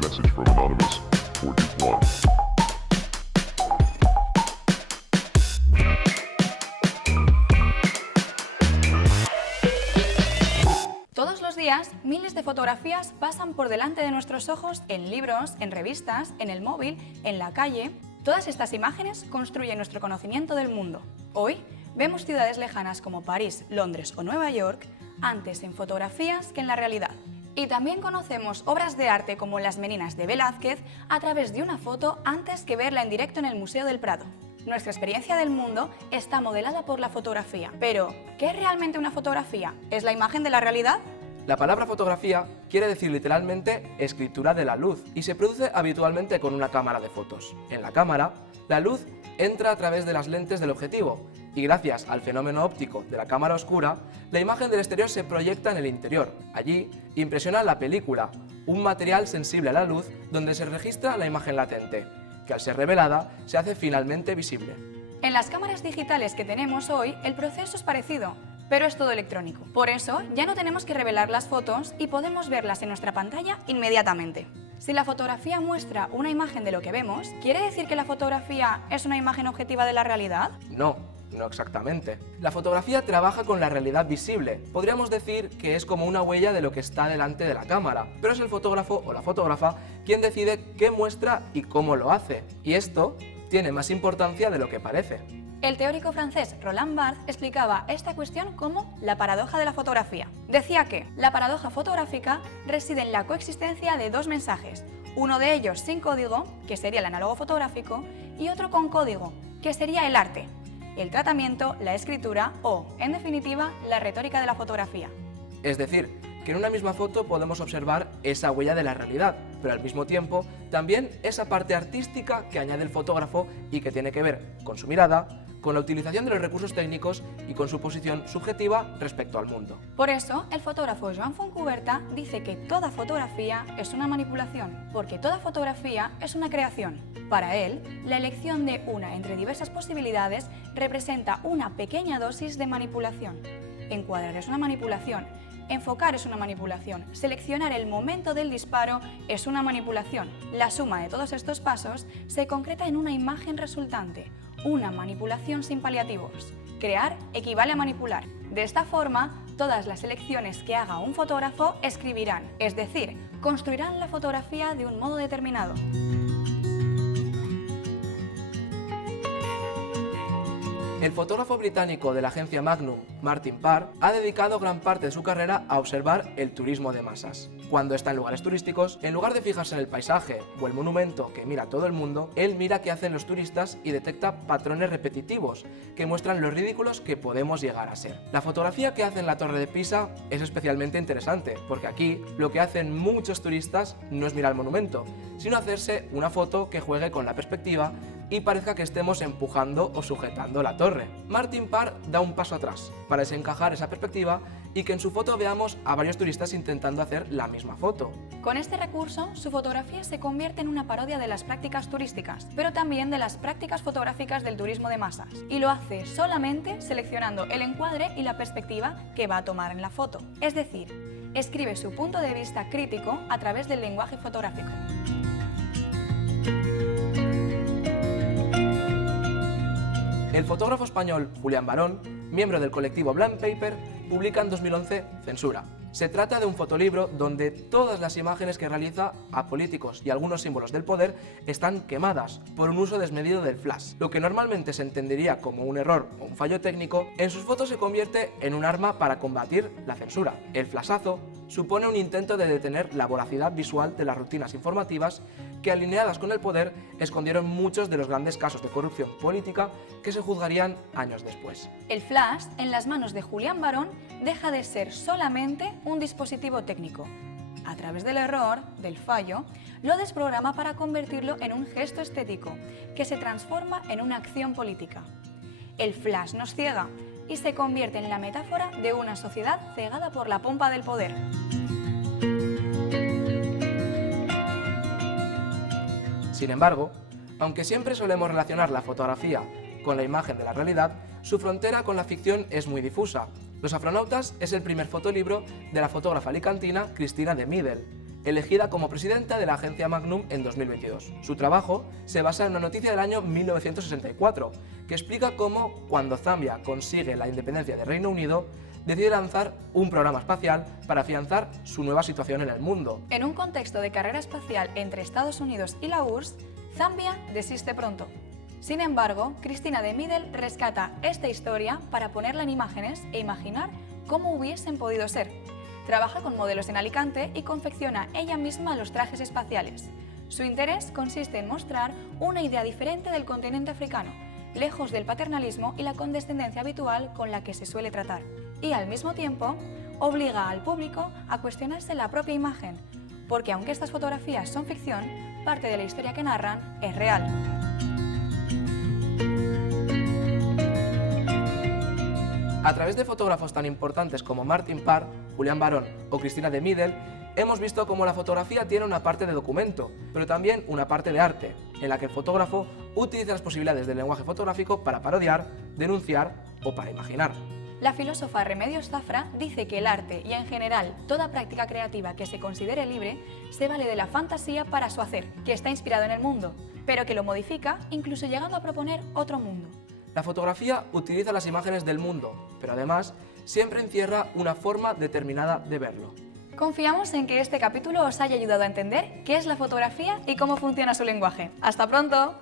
message from Anonymous 41. Todos los días, miles de fotografías pasan por delante de nuestros ojos en libros, en revistas, en el móvil, en la calle. Todas estas imágenes construyen nuestro conocimiento del mundo. Hoy, vemos ciudades lejanas como París, Londres o Nueva York, antes en fotografías que en la realidad. Y también conocemos obras de arte como Las Meninas de Velázquez a través de una foto antes que verla en directo en el Museo del Prado. Nuestra experiencia del mundo está modelada por la fotografía. Pero, ¿qué es realmente una fotografía? ¿Es la imagen de la realidad? La palabra fotografía quiere decir literalmente escritura de la luz y se produce habitualmente con una cámara de fotos. En la cámara, la luz entra a través de las lentes del objetivo y gracias al fenómeno óptico de la cámara oscura, la imagen del exterior se proyecta en el interior. Allí impresiona la película, un material sensible a la luz donde se registra la imagen latente, que al ser revelada se hace finalmente visible. En las cámaras digitales que tenemos hoy, el proceso es parecido, pero es todo electrónico. Por eso, ya no tenemos que revelar las fotos y podemos verlas en nuestra pantalla inmediatamente. Si la fotografía muestra una imagen de lo que vemos, ¿quiere decir que la fotografía es una imagen objetiva de la realidad? No exactamente. La fotografía trabaja con la realidad visible. Podríamos decir que es como una huella de lo que está delante de la cámara, pero es el fotógrafo o la fotógrafa quien decide qué muestra y cómo lo hace. Y esto tiene más importancia de lo que parece. El teórico francés Roland Barthes explicaba esta cuestión como la paradoja de la fotografía. Decía que la paradoja fotográfica reside en la coexistencia de dos mensajes, uno de ellos sin código, que sería el análogo fotográfico, y otro con código, que sería el arte, el tratamiento, la escritura o, en definitiva, la retórica de la fotografía. Es decir, que en una misma foto podemos observar esa huella de la realidad, pero al mismo tiempo también esa parte artística que añade el fotógrafo y que tiene que ver con su mirada, con la utilización de los recursos técnicos y con su posición subjetiva respecto al mundo. Por eso, el fotógrafo Joan Fontcuberta dice que toda fotografía es una manipulación, porque toda fotografía es una creación. Para él, la elección de una entre diversas posibilidades representa una pequeña dosis de manipulación. Encuadrar es una manipulación, enfocar es una manipulación, seleccionar el momento del disparo es una manipulación. La suma de todos estos pasos se concreta en una imagen resultante, una manipulación sin paliativos. Crear equivale a manipular. De esta forma, todas las elecciones que haga un fotógrafo escribirán, es decir, construirán la fotografía de un modo determinado. El fotógrafo británico de la agencia Magnum, Martin Parr, ha dedicado gran parte de su carrera a observar el turismo de masas. Cuando está en lugares turísticos, en lugar de fijarse en el paisaje o el monumento que mira todo el mundo, él mira qué hacen los turistas y detecta patrones repetitivos que muestran lo ridículos que podemos llegar a ser. La fotografía que hace en la Torre de Pisa es especialmente interesante, porque aquí lo que hacen muchos turistas no es mirar el monumento, sino hacerse una foto que juegue con la perspectiva y parezca que estemos empujando o sujetando la torre. Martin Parr da un paso atrás para desencajar esa perspectiva y que en su foto veamos a varios turistas intentando hacer la misma foto. Con este recurso, su fotografía se convierte en una parodia de las prácticas turísticas, pero también de las prácticas fotográficas del turismo de masas, y lo hace solamente seleccionando el encuadre y la perspectiva que va a tomar en la foto. Es decir, escribe su punto de vista crítico a través del lenguaje fotográfico. El fotógrafo español Julián Barón, miembro del colectivo Blank Paper, publica en 2011 Censura. Se trata de un fotolibro donde todas las imágenes que realiza a políticos y algunos símbolos del poder están quemadas por un uso desmedido del flash. Lo que normalmente se entendería como un error o un fallo técnico, en sus fotos se convierte en un arma para combatir la censura. El flashazo supone un intento de detener la voracidad visual de las rutinas informativas que, alineadas con el poder, escondieron muchos de los grandes casos de corrupción política que se juzgarían años después. El flash, en las manos de Julián Barón, deja de ser solamente un dispositivo técnico. A través del error, del fallo, lo desprograma para convertirlo en un gesto estético, que se transforma en una acción política. El flash nos ciega y se convierte en la metáfora de una sociedad cegada por la pompa del poder. Sin embargo, aunque siempre solemos relacionar la fotografía con la imagen de la realidad, su frontera con la ficción es muy difusa. Los afronautas es el primer fotolibro de la fotógrafa alicantina Cristina de Middel. elegida como presidenta de la agencia Magnum en 2022. Su trabajo se basa en una noticia del año 1964, que explica cómo, cuando Zambia consigue la independencia del Reino Unido, decide lanzar un programa espacial para afianzar su nueva situación en el mundo. En un contexto de carrera espacial entre Estados Unidos y la URSS, Zambia desiste pronto. Sin embargo, Cristina de Middel rescata esta historia para ponerla en imágenes e imaginar cómo hubiesen podido ser. Trabaja con modelos en Alicante y confecciona ella misma los trajes espaciales. Su interés consiste en mostrar una idea diferente del continente africano, lejos del paternalismo y la condescendencia habitual con la que se suele tratar. Y al mismo tiempo, obliga al público a cuestionarse la propia imagen, porque aunque estas fotografías son ficción, parte de la historia que narran es real. A través de fotógrafos tan importantes como Martin Parr, Julián Barón o Cristina de Middel, hemos visto cómo la fotografía tiene una parte de documento, pero también una parte de arte, en la que el fotógrafo utiliza las posibilidades del lenguaje fotográfico para parodiar, denunciar o para imaginar. La filósofa Remedios Zafra dice que el arte y en general toda práctica creativa que se considere libre se vale de la fantasía para su hacer, que está inspirado en el mundo, pero que lo modifica incluso llegando a proponer otro mundo. La fotografía utiliza las imágenes del mundo, pero además siempre encierra una forma determinada de verlo. Confiamos en que este capítulo os haya ayudado a entender qué es la fotografía y cómo funciona su lenguaje. ¡Hasta pronto!